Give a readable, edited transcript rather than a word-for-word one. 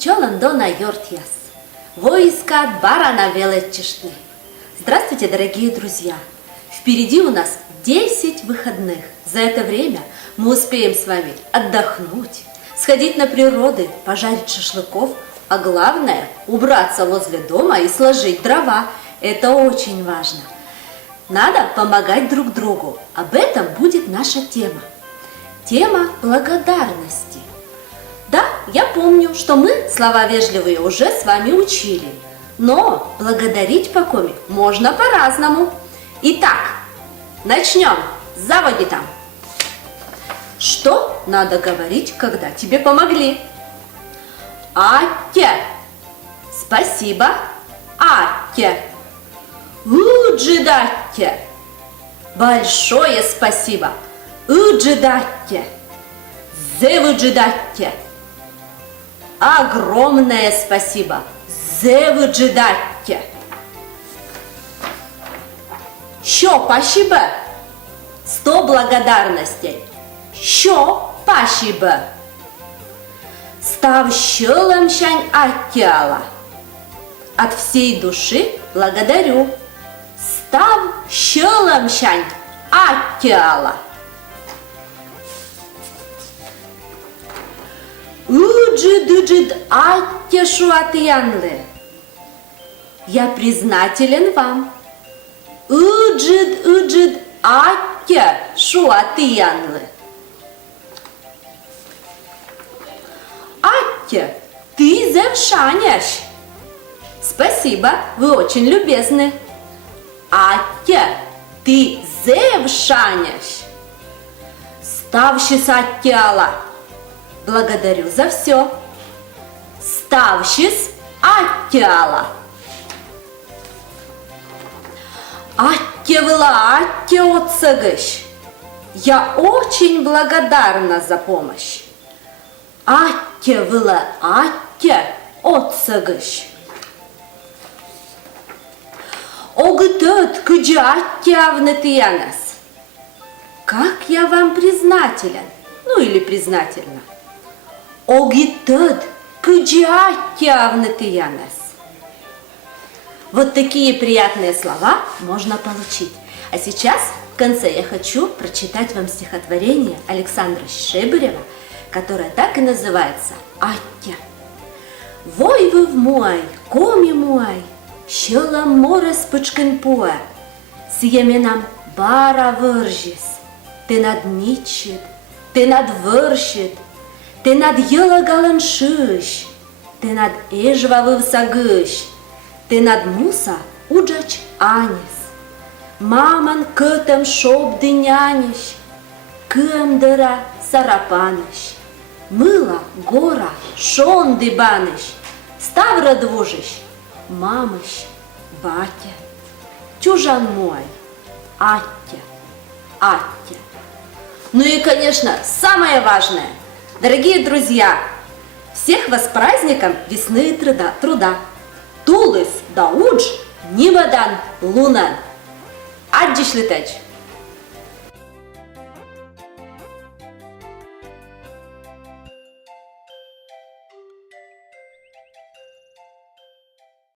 Чоландона Йортьяс. Войска от барана величешны. Здравствуйте, дорогие друзья! Впереди у нас 10 выходных. За это время мы успеем с вами отдохнуть, сходить на природу, пожарить шашлыков, а главное – убраться возле дома и сложить дрова. Это очень важно. Надо помогать друг другу. Об этом будет наша тема. Тема благодарности. Да, я помню, что мы слова вежливые уже с вами учили. Но благодарить по коме можно по-разному. Итак, начнем. Заводи там. Что надо говорить, когда тебе помогли? Атте. Спасибо. Атте. Уджидатте. Большое спасибо. Уджидатте. Зевуджидатте. Огромное спасибо. Зевуджидатте. Що пашибе? 100 благодарностей. Що пашибе? Став щелом щань аттяла. От всей души благодарю. Став щелом щань аттяла. Уджид аття шуатьянле. Я признателен вам. Уджид аття шуатьянле. Аття, ты зевшаняш. Спасибо, вы очень любезны. Аття, ты зевшаняш. Ставшись аттяла. Благодарю за все. Ставшись аттяла. Аття вела аття отсагыш. Я очень благодарна за помощь. Аття вела аття отсагыш. Огтет кыджи аття авнетиянас. Как я вам признателен, ну или признательна. Огтет кыджи аття авнетиянас. Вот такие приятные слова можно получить. А сейчас в конце я хочу прочитать вам стихотворение Александра Шебырева, которое так и называется «Аття». Вой вы в муай, коми муай, щелам море спочкен пуа, сиеменам бара вържис, ты над ничит, ты над вършит, ты над ела галаншиш, ты над эжва вывсагыш, ты над муса уджач анис, маман кътем шоп дыняниш, кым дыра сарапаныш, мыла гора шон дыбаныш, ставра двужиш, мамыш, батя, чужан мой, аття, аття. Ну и, конечно, самое важное, дорогие друзья, всех вас с праздником весны и труда. Тулыс даудж нибадан лунан. Аджиш летеч.